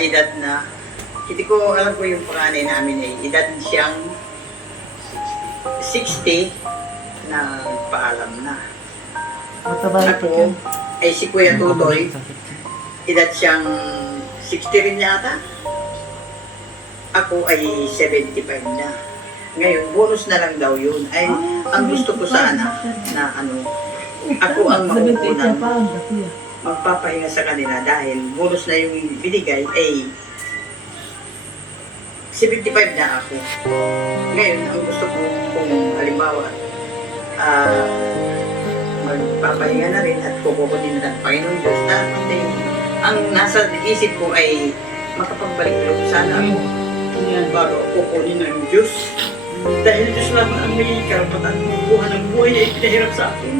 edad na, hindi ko alam ko yung panganay namin ay edad siyang 60 na paalam na. Ako ay si Kuya Tutoy, edad siyang 60 rin yata. Ako ay 75 na. Ngayon, bonus na lang daw yun. Ay, ang gusto ko sana na ako ang mauunan magpapahinga sa kanila dahil bonus na yung binigay ay 75 na ako. Ngayon, ang gusto ko kung halimbawa magpapahinga na rin at kukukunin ng Panginoon Diyos na ang nasa isip ko ay makapagbalik ko sana ako bago kukunin ng Diyos. Dahil Diyos lang ang may karapatan kumuha ng buhay ay pinahirap sa akin.